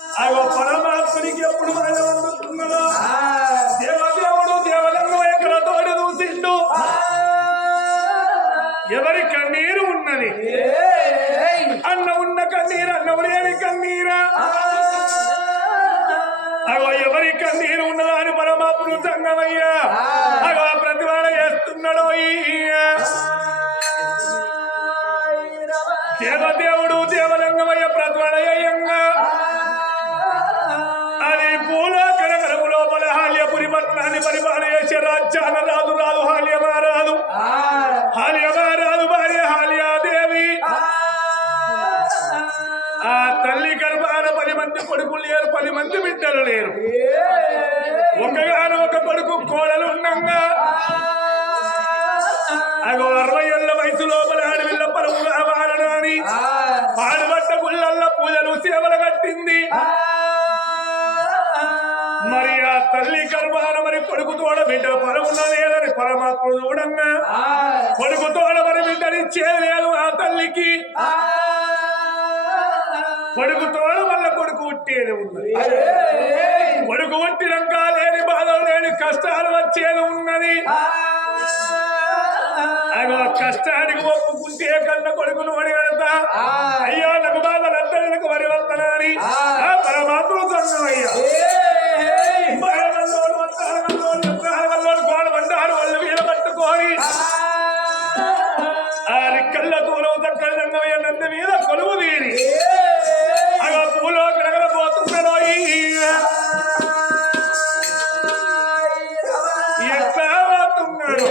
అగో పరమాత్మునికి ఎప్పుడు ఆయన అందుతున్నాడో దేవదేవుడు దేవలింగం ఎక్కడ తోడు చూసిండు. ఎవరి కన్నీరు ఉన్నది అన్న ఉన్న కన్నీరు అన్నం లేని కన్నీరా. అగో ఎవరి కన్నీరు ఉన్నదా అని పరమాత్ముడు సంగమయ్యా అగో ప్రతివాడ చేస్తున్నాడో. దేవదేవుడు దేవలింగమయ్య ప్రతివాడయ్యంగా అది భూలోకనగరము లోపల హాల్యపురి పట్నాన్ని పరిపాలన చేసే రాజ్యాన రాదు రాదు హాల్యమారాదు. హాల్యమారాదు భార్య హాల్యాదేవి. ఆ తల్లి గర్భాన 10 మంది కొడుకులు లేరు, 10 మంది బిడ్డలు లేరు. ఒకగాను ఒక కొడుకు కోడలు ఉండగా అగో 60 ఏళ్ల వయసు లోపల అడవిల్ల పరువు కావాలని పాడుబట్ట గుళ్ళల్లో పూజలు సేవలు కట్టింది. మరి ఆ తల్లి గర్భాన మరి కొడుకు తోడ బిడ్డ పరమున్న లేదని పరమాత్మ చూడంగా కొడుకు తోడ మరి బిడ్డనిచ్చేది లేదు ఆ తల్లికి. కొడుకు తోడ వల్ల కొడుకు ఉట్టేది ఉన్నది. కొడుకు ఉట్టినాక లేని బాధలు లేని కష్టాలు వచ్చేది ఉన్నది. అగో కష్టానికి ఒప్పుకుంటే కన్నా కొడుకును వడి కడతా అయ్యా నాకు బాధలందరికీ వరి వస్తానని పరమాత్మ సంగమయ్యా గోడ బండారు వాళ్ళు వీల పట్టుకొని ఆ రిక్కల్ల తూలవు దక్కల రంగమయ్య నంది మీద కొలువు తీరి అగో పూలో కడగలపోతున్నాడో. ఎట్లా పోతున్నాడు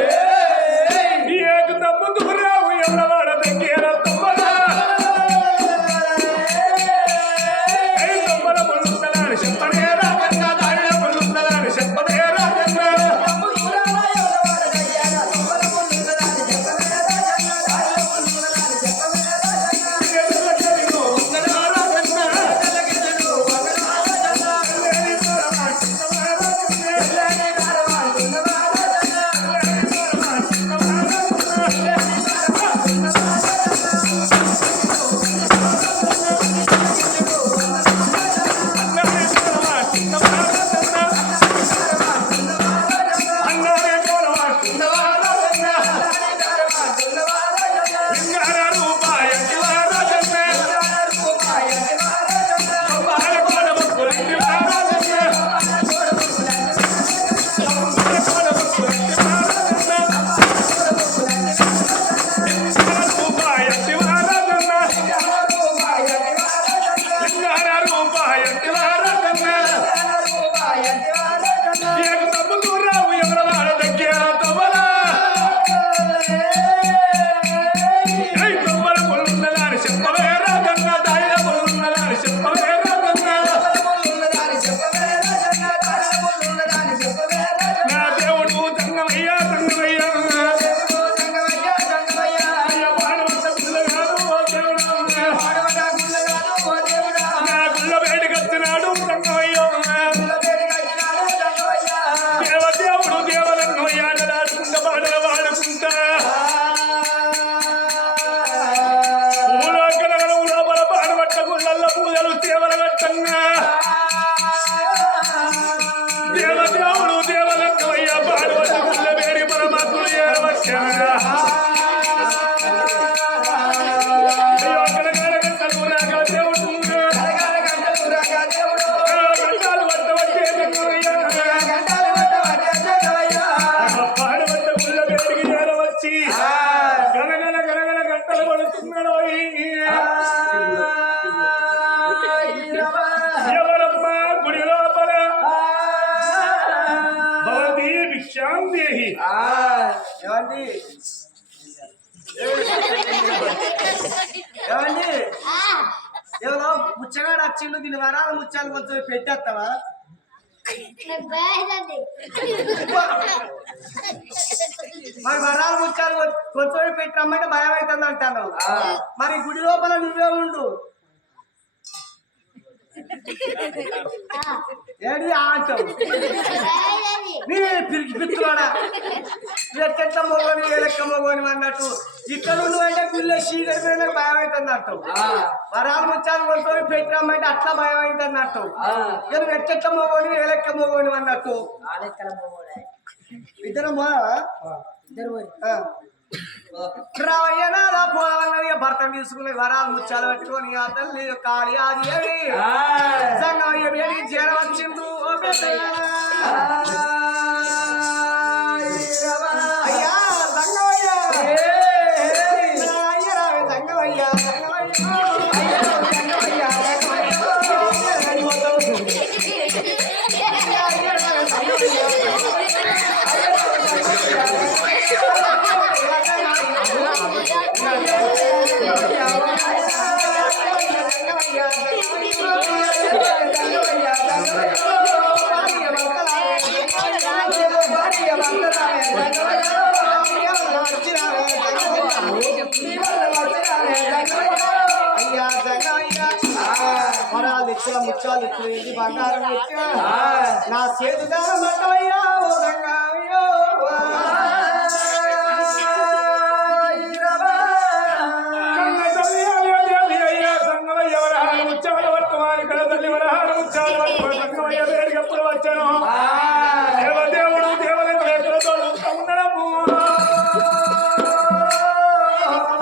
ఎవరో ముచ్చగాడు వచ్చిండు దీని వరాలు ముచ్చాలు కొంచెం పెట్టేస్తావా? మరి వరాలు ముచ్చాలు కొంచెం పెట్టి రమ్మంటే భయం అవుతుంది అంటాను. మరి గుడి లోపల నువ్వే ఉండు. ఏడి ఆటం నీ పిరికి పిత్తువాడా ఎట్ట మొగని ఎలక్క మొగని అన్నట్టు ఇక్కడ ఉండు అంటే గుళ్ళే చీకటి భయం అవుతుంది అన్నట్టు వరాలు ముచ్చాలు కొనుక్కొని పెట్టినామంటే అట్లా భయం అవుతుంది అన్నట్టు నేను ఎట్ట మొగని ఎలక్క మొగని అన్నట్టు ఇద్దరు రావయ్యనాలా పోవాలన్నది భర్త తీసుకుని వరాలు ముచ్చాలు పెట్టుకొని ఆ తల్లి కాళీ ఆది సంగమయ్య వేడి చేర వచ్చిండు అయ్యా సంగమయ్య సంగమయ్య ముచ్చాలు ఇచ్చి బంగారం ఇచ్చా నా చేతుదారం పట్టవయ్యా ఓ రంగయ్యో ఎప్పుడు వచ్చాను దేవదేవుడు దేవదేవుడు ఉండడము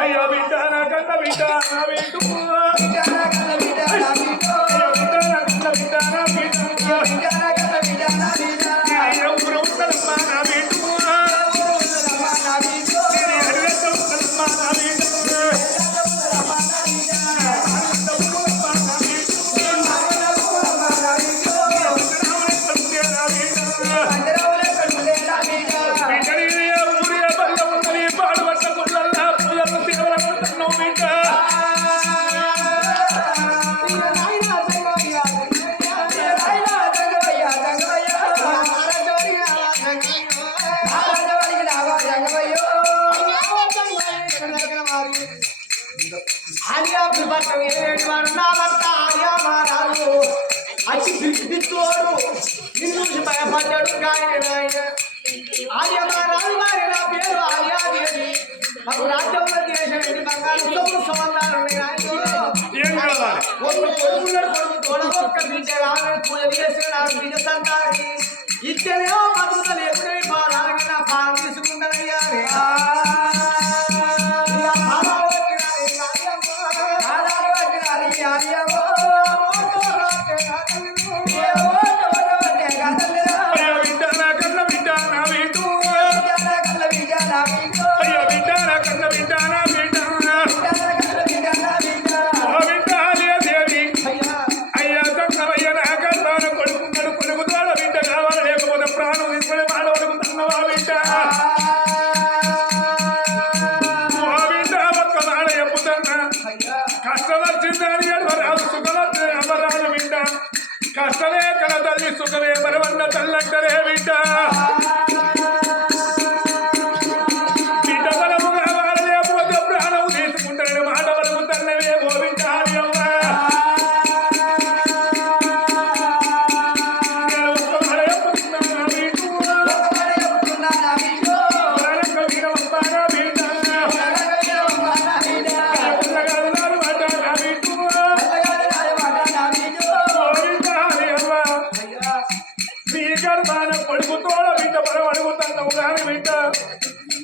అయ్యో బిడ్డ నా కన్న బిడ్డ నా బిడ్డ అచ్చి పిలిపిస్తోడు నిన్ను భయపడ్డాడు ఆర్యమారాలు వారి నా పేరు ఆర్యాదేవి మాకు రాజ్యంలో దేశం ఎన్ని బంగారు సంబంధాలు ఒక్క బిడ్డ పూజ చేసిన బిడ్డ సంతానికి ఇద్దరేమో మధుతలు ఎప్పుడై పాలన పాలన తీసుకుంటానయ్యా కష్టమే కల తల్లి సుఖమే మరవన్న తల్లంటరే బిడ్డ బిడ్డ బలము కావాలలేకపోతే ప్రాణం తీసుకుంటాడు మాట బలము తల్లవే గోవించాలి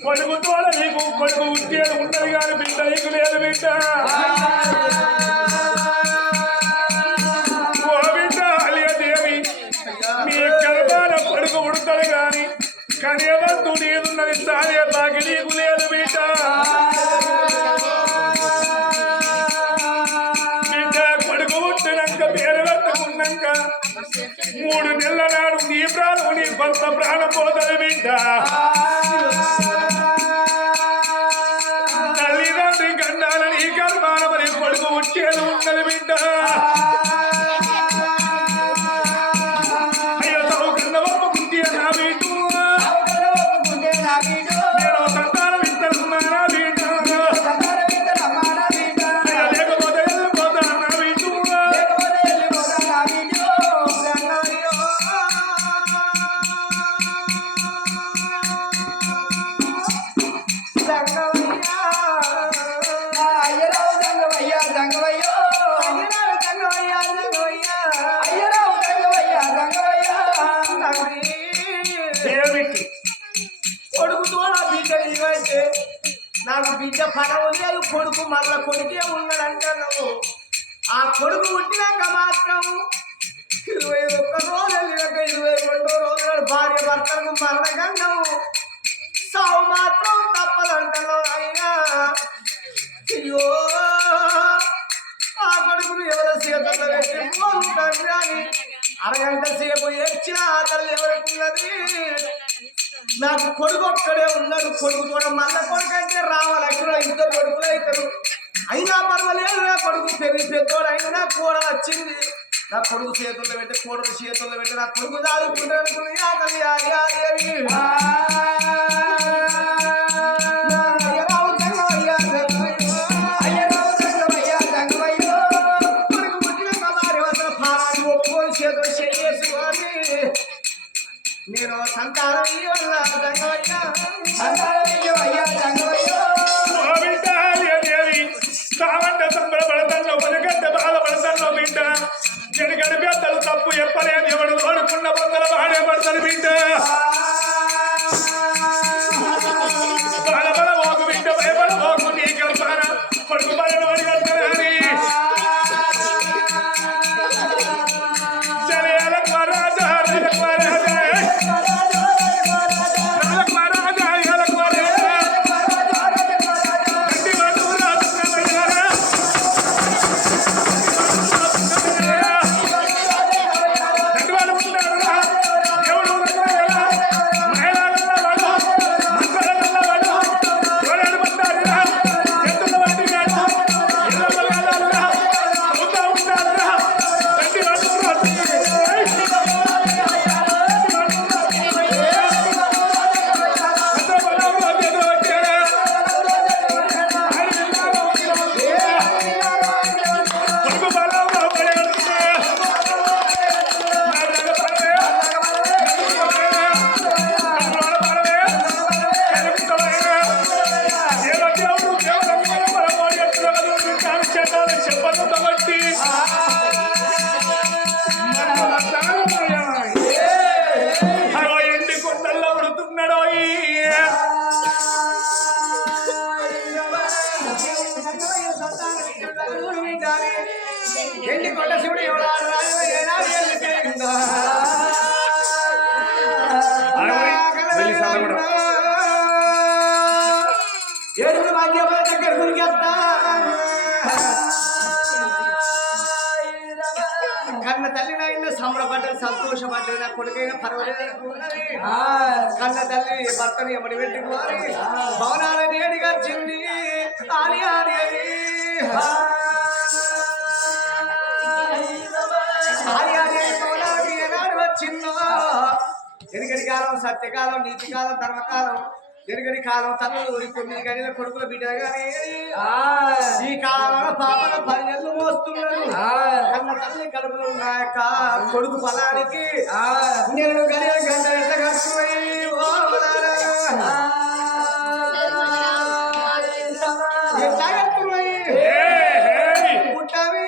కొడుకుతోడ నీకు కొడుకు ఉద్యోగం ఉన్నది కానీ బిడ్డ నీకు లేదు బిడ్డ ఓ బిడ్డ అలియదేవి మీ గర్భాన కొడుకు ఉడతాడు గాని కనేవంతు నీదున్నది సాగే బాకి నీకు లేదు బిడ్డ బిడ్డ కొడుకు పుట్టినాక పేరు పెట్టుకున్నాక 3 నెలల నాడు నీ ప్రాణం నీ భర్త ప్రాణం పోతుంది బిడ్డ తల్లిదండ్రి గండాల నీ గర్భాన మరి కొడుకు ఉట్టేది ఉన్నది బిడ్డ అయ్యో సౌకర్య ఒప్పుకుంటే నా బిడ్డ నేను సంతానం ఇస్తాను నా బిడ్డ లేకపోతే వెళ్ళిపోతా నా బిడ్డ బిడ్డ పడవ లేదు కొడుకు మళ్ళా కొడుకే ఉన్నాడంటావు ఆ కొడుకు పుట్టినాక మాత్రం 21 రోజులు 22 రోజులు భార్య భర్తలకు మరణగండము సావు మాత్రం తప్పదంటావు అయినా అయ్యో ఆ కొడుకును ఎవరో చేతుల్లో పెట్టి పోతారు అని అరగంట సేపు ఏడ్చిన ఆ తల్లి ఎవరికి నాకు కొడుకు ఒక్కడే ఉన్నాడు కొడుకు కూడా మళ్ళా కొడుకు అంటే రామలక్ష్మణ 2 కొడుకులు అవుతారు అయినా పర్వాలేదు నా కొడుకు పెద్దోడు అయినా కూడ వచ్చింది నా కొడుకు చేతుల్లో పెట్టి కోడలు చేతుల్లో పెట్టి నా కొడుకు దాదుకుంటాడు నేను సంతానం సంబరపడతాను పదగంట బాధపడతాను బిడ్డ గడిగడి పెద్దలు తప్పు చెప్పలేదు ఎవడు తోడుకున్న పొందల బాడే పడతాడు బిడ్డ బాధపడబోకు బిడ్డ భయపడబోకు నీ కల్పన కొడుకు పడిన వాడి కల్పనని ఎండి కొండ శివుడు ఏడుగురు భాగ్యముల దగ్గర గురికెత్తా కన్న తల్లినైనా సంబరపడ్డది సంతోషపడ్డది నా కొడుకైనా పర్వాలేదు కన్న తల్లి భర్తని ఎమ్మడి పెట్టుకోవాలి భవనాలని ఏడిగా చిన్ని ఆలి ఆలి వచ్చిందో ఎరుగడి కాలం సత్యకాలం నీతికాలం ధర్మకాలం ఎరుగడి కాలం తల్లు 9 గడిల కొడుకుల బిడ్డ కానీ ఈ కాలంలో పాపల 10 నెలలు మోస్తున్నాడు కన్న తల్లి కడుపులో ఉన్నాయక కొడుకు బలానికి నేను గడియ గంట ఎట్లా కట్టుకుపోయి ఎట్లా కట్టుకుపోయి పుట్టవి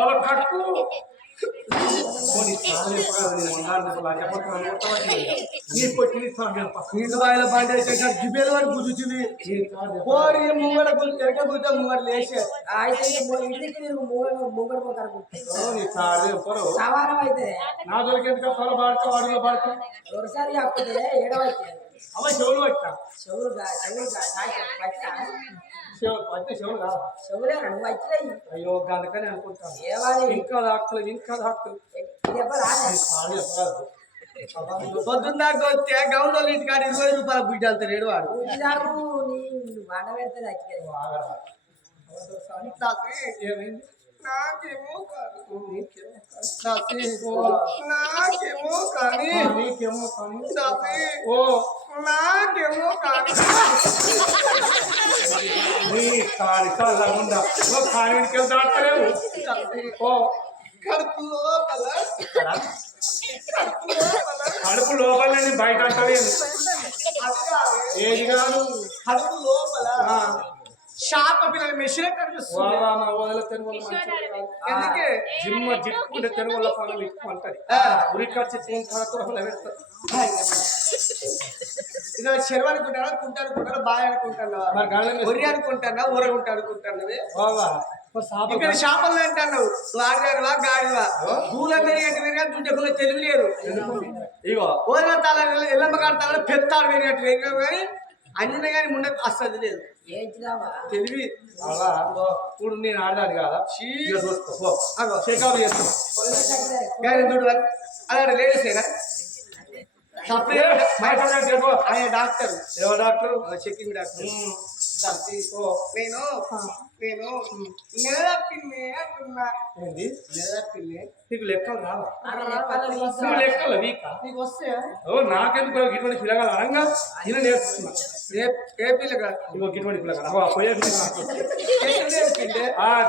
అలా కట్టు నీళ్ళు బాయిలో బండి వేసేసాడు జిబేలు వాడు గుర్చుంది కోడి ముంగడ ఎరక గుర్తా ముంగడ లేచే సమానం అయితే నా దొరికేందుకు త్వర పాడుకో అడుగులో పాడుకో ఒకసారి కాకపోతే ఏడవైతే అవ చెవులు పట్టా చెవులుగా చెవులు కాదు చెవులే నువ్వు వచ్చినాయి అయ్యో అందుకని అనుకుంటాను ఏమని ఇంకా డాక్టర్లు ఇంకా డాక్టర్లు పొద్దున్న దాకా వస్తే గౌండోళ్ళ ఇంటికాడ 20 రూపాయల బుడ్డి వెళ్తాడు ఏడువాడు వంట పెడితే ఏమైంది నాకేమో నాకేమో కానీ నీకేమో కానీ ఓ నాకేమో కానీ నీ కారిక ఉందా ఓ కానికి వెళ్తాడలేవు ఓ కడుపు లోపల కడుపు లోపల నేను బయట అంటలేను ఏది కాదు కడుపు లోపల షాప్ పిల్లలు మెషిన్ కనిపిస్తుంది మా వదల తెనుగోళ్ళ ఎందుకే జిమ్మ జిక్కుంటే తెనుగోళ్ళ పనులు ఎక్కువ అంటది ఉరికొచ్చి పెడతారు ఇదో చెరువు అనుకుంటారా కుంట అనుకుంటారా బాయ్ అనుకుంటున్నావా మరి గాలి ఒరి అనుకుంటున్నా ఊరగుంట అనుకుంటున్నది బావా ఇక్కడ షాపులు అంటున్నావు వాడివా గాడివా దూరం పెరిగట్టు పెరిగా దుడ్డకులో తెలివి లేదు ఇగో ఓరిన తాళ ఎల్లమ్మ కడతాను పెత్తాడు పెరిగట్టు పెరిగా కానీ అన్ని కానీ ముందే అస్సలు లేదు ఏంటిదావా తెలివి అలా ఇప్పుడు నేను ఆడదాడు కదా చూసుకో చెకప్ చేస్తాం కానీ చూడు అలాంటి లేడీసేనా ఆయన డాక్టర్ ఏవో డాక్టర్ చెకింగ్ డాక్టర్ నేను నేను నెల పిన్ని అంటున్నా ఏంది నెల పిన్ని నీకు లెక్కలు రావా లెక్కలు నువ్వు లెక్కలు వీకా నీకు వస్తే ఓ నాకెందుకు ఇటువంటి పిల్లగా అనగా నేను నేర్చుకున్నా ఏ పిల్లగా ఇగో ఇటువంటి పిల్లగా పోయే పిండి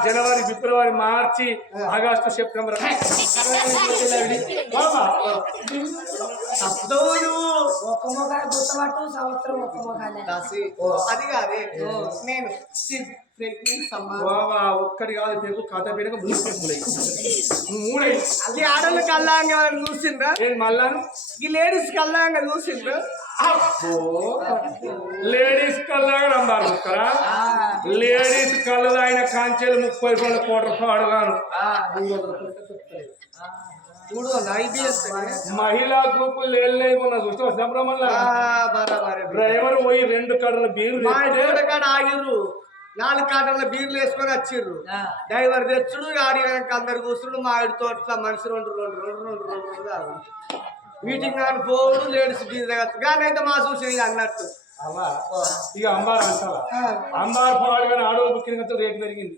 జనవరి ఫిబ్రవరి మార్చి ఆగస్టు సెప్టెంబర్ ఒక్క మొగాడు గుర్తపట్టు సంవత్సరం ఒక్క మొగానే అది కాదే నేను ఒక్కడి కాదు పెరుగు కథ పెరుగు మూడే ఈ ఆడలు కల్లాంగా చూసిండ్రా ఏంటి మళ్ళాను ఈ లేడీస్ కల్లాంగా చూసిండ్రా లేడీస్ కల్లాగా నంబారు ముక్కరా లేడీస్ కళ్ళ ఆయన కాంచెలు 32 కోట్ల రూపాయలు అడుగాను మహిళా గ్రూపు లేకున్నా చూస్తే సంభ్రమంలో డ్రైవర్ పోయి 2 కడల బీరు కాడ ఆగిర్రు 4 కాటర్ల బీర్లు వేసుకొని వచ్చిర్రు డ్రైవర్ తెచ్చుడు ఆడి వెనక అందరు కూర్చుడు మా ఆడి తోట మనిషి రెండు మీటింగ్ కానీ పోడు లేడీస్ బీర్ దగ్గర కానీ అయితే మా చూసి అన్నట్టు ఇక అంబార్ అంటావా అంబార్ పాడు కానీ ఆడవాళ్ళు బుక్కిన రేటు పెరిగింది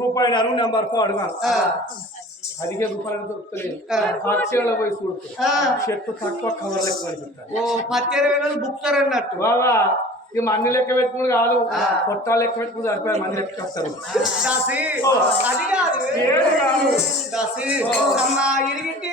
రూపాయలు అరుణ్ అంబార్ పాడు కాను అదికే రూపాయలు దొరుకుతలేదు పచ్చళ్ళ పోయి చూడుతూ చెట్టు తక్కువ కవర్ లెక్క పడిపోతారు 10-20 బుక్తారు అన్నట్టు బాబా ఇక మంది లెక్క పెట్టుకుని కాదు పొట్టాలు లెక్క పెట్టుకుని సరిపోయి మంది లెక్క వస్తారు అది కాదు దాసి అమ్మ ఇరిగింటి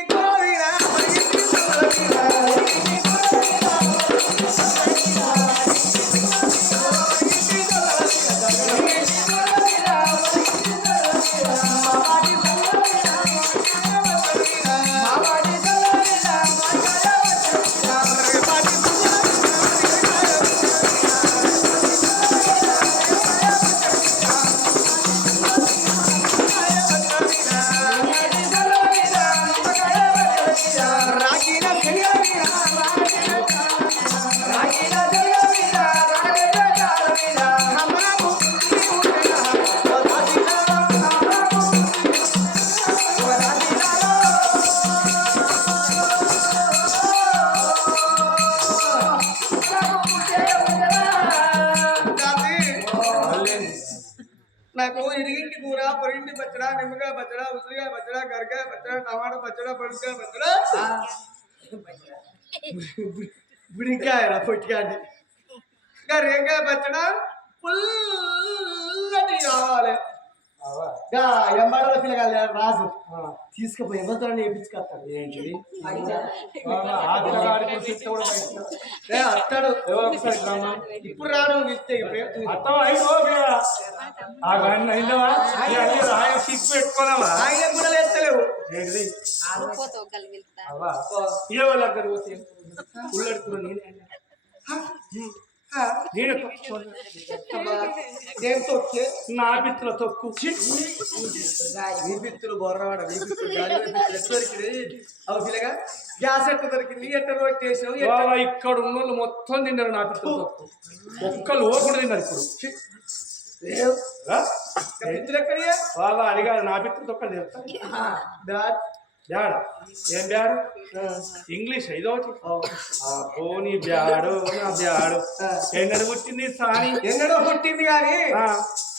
నాకు ఇరిగింటి కూర పొరింటి పచ్చడా నిమ్మకాయ పచ్చడా ఉసిరికాయ పచ్చడా గరకాయ పచ్చడా టమాటా పచ్చడా పొడికాయ పచ్చడా బుడికాయ పొట్టికాయ ఇంకా రేకాయ పచ్చడా పుల్లటి కావాలి ఎంబాడల పిల్లగా రాజు తీసుకుపోయి ఎవరితో నేర్పించుకొస్తాడు. ఏంటిది అత్తాడు ఒకసారి గ్రామం ఇప్పుడు రావడం ఇస్తే సిక్కు పెట్టుకోవాలా ఆయన కూడా లేస్తలేవు. ఏంటిది ఏ వాళ్ళ దగ్గర పోతే ఉల్లడుకున్నా నేను నేను తొక్కే నా పిత్తుల తొక్కు నీ పిత్తులు బొర్రవాడ నీ పిత్తులు దొరికింది అవి పిల్లగా గ్యాస్ ఎట్ట దొరికింది ఎట్ట రొట్టేసావు ఇక్కడ ఉన్న వాళ్ళు మొత్తం తిన్నారు నా పిత్తుల తొక్కు ఒక్కళ్ళు కూడా తిన్నారు ఇప్పుడు పిత్తులు ఎక్కడియా వాళ్ళ అడిగారు నా పిత్తుల తొక్కలు తెలుస్తా బ్యాడ్ బ్యాడ్ ఏం బ్యాడు ఇంగ్లీష్ ఐదోటి పోనీ బ్యాడు నా బ్యాడు ఎన్నడు పుట్టింది సాని ఎన్నడో పుట్టింది కానీ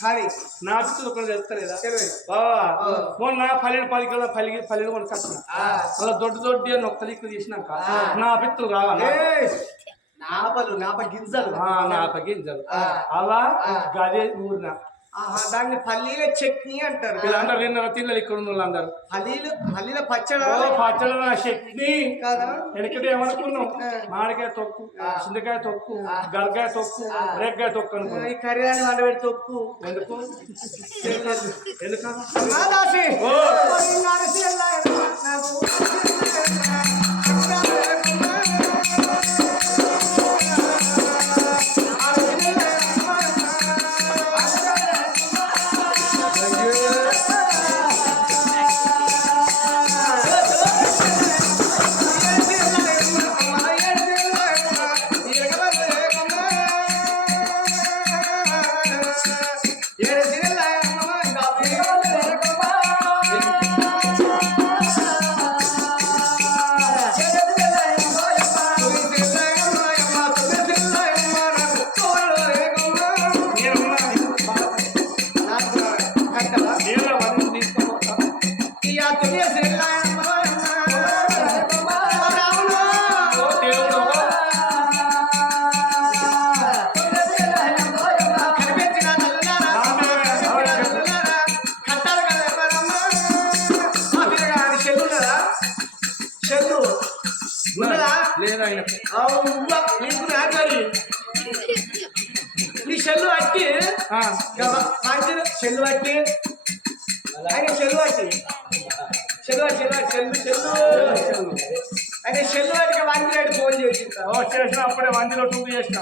కానీ నా పిత్తులు ఒకటి తెలుస్తలేదా మొన్న 10 కిలో పల్లెలు కొనుకొచ్చిన అలా దొడ్డు అని ఒక్క దిక్కు తీసినాక నా పిత్తులు కావాలి నాప గింజలు నాప గింజలు అలా గదే ఊరిన దాన్ని పల్లీల చట్నీ అంటారు. వీళ్ళందరూ తిన్నలు ఇక్కడ ఉన్న వాళ్ళందరూ పల్లీల పచ్చడి పచ్చడి చట్నీ కదా. వెనకటి ఏమనుకున్నాం మామిడికాయ తొక్కు చింతకాయ తొక్కు గరకాయ తొక్కు రేగ్గాయ తొక్కు అనుకున్నాం. ఈ కర్రీని వండబెట్టి తొక్కు ఎందుకు చెల్లు అట్టి చెల్లు అట్టి ఆయన చెల్లు అట్టి అయితే చెల్లు అట్టిగా 1 ఫోన్ చేసిన అప్పుడే 1 2 చేసిన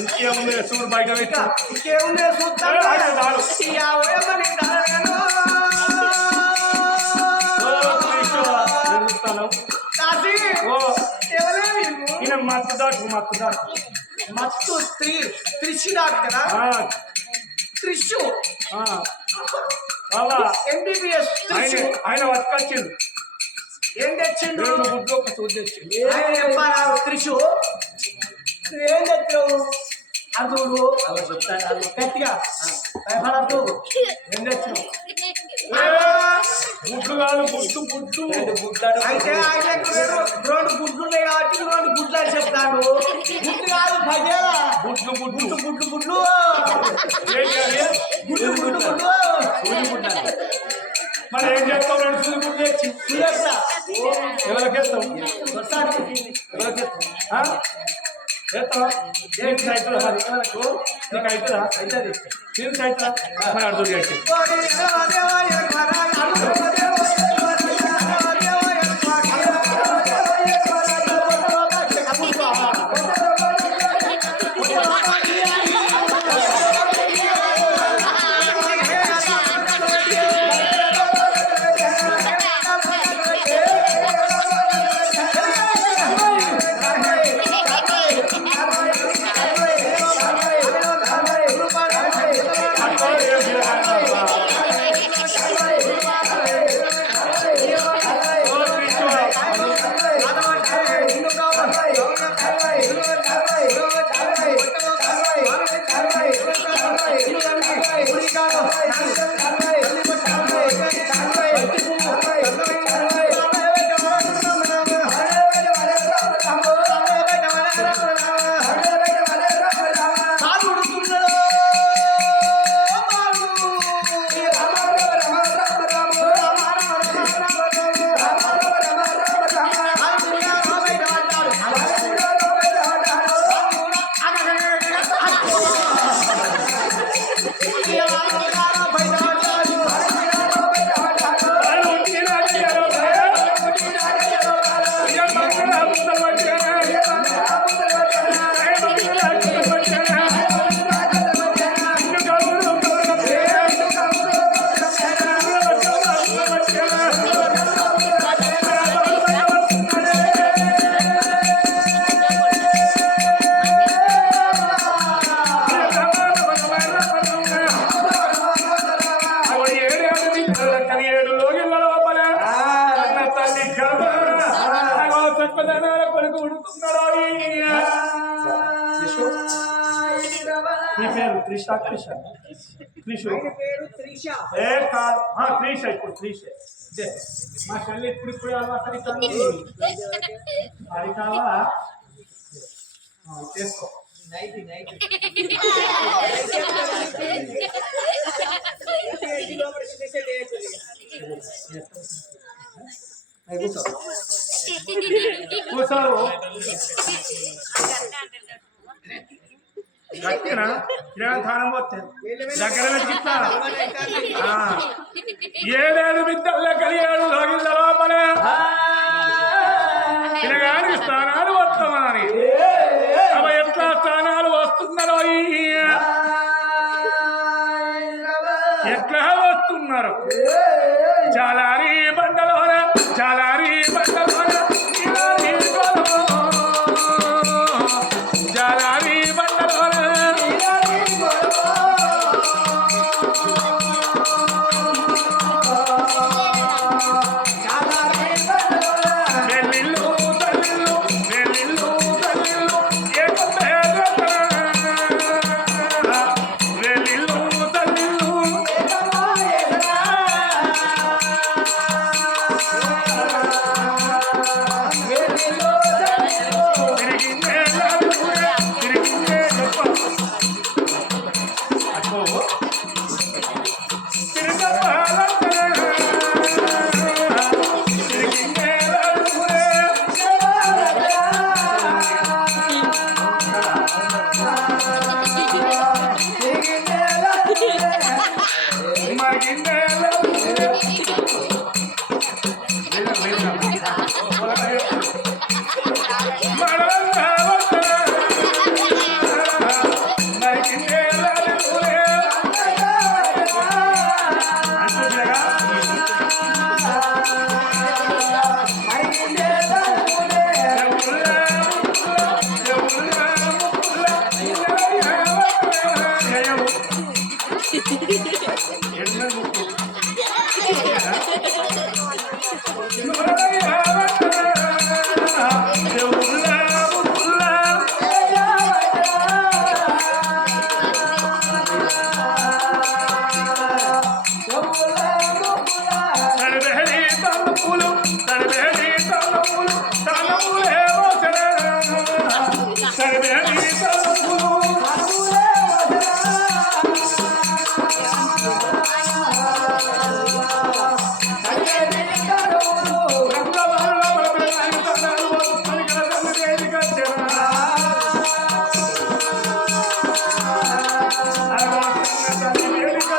ఇంకేముంది సూర్ బయట ఇంకేముంది మత్తు త్రిషి డాక్టరా త్రిషు ఎంబీబీఎస్ ఆయన పట్టుకొచ్చిండు ఏం తెచ్చిండు గుడ్లు ఒక సూట్ తెచ్చిండు చెప్పాలా త్రిషు ఏం తెచ్చావు అదుడు గట్టిగా భయపడద్దు ఏం తెచ్చావు గుడ్లు కాదు గుడ్డు అయితే ఆయన 2 గుడ్లు ఉన్నాయి కాబట్టి 2 గుడ్లు అని చెప్తాను. గుడ్లు కాదు భజేలా గుడ్లు మరి ఏం చేస్తావు 2 సూది గుడ్లు తెచ్చి ఎవరికేస్తావు చేస్తావా నీకు అవుతుందా మరి నీకు అవుతుందా అవుతుంది నీకు అవుతుందా మరి అర్థం చేసి మా చెల్లి ఇప్పుడు అలవాటు అది కావా చేసుకో కూర్చోవు గట్టినా ధానం పోతే దగ్గర పెట్టుకుంటా ఏడేడు బిడ్డల్లో కలిగాడు లోగిళ్ళ లోపలే పిల్లగానికి స్థానాలు వస్తామని అవి ఎట్లా స్థానాలు వస్తున్నారో ఎట్లా వస్తున్నారు చాలారి బండలోన చాలారి బండలోన చాలారి బండలోన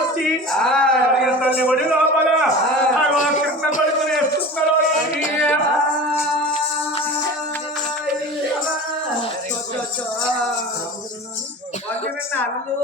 వచ్చి తల్లి ఒడి లోపల కృష్ణ కొడుకుని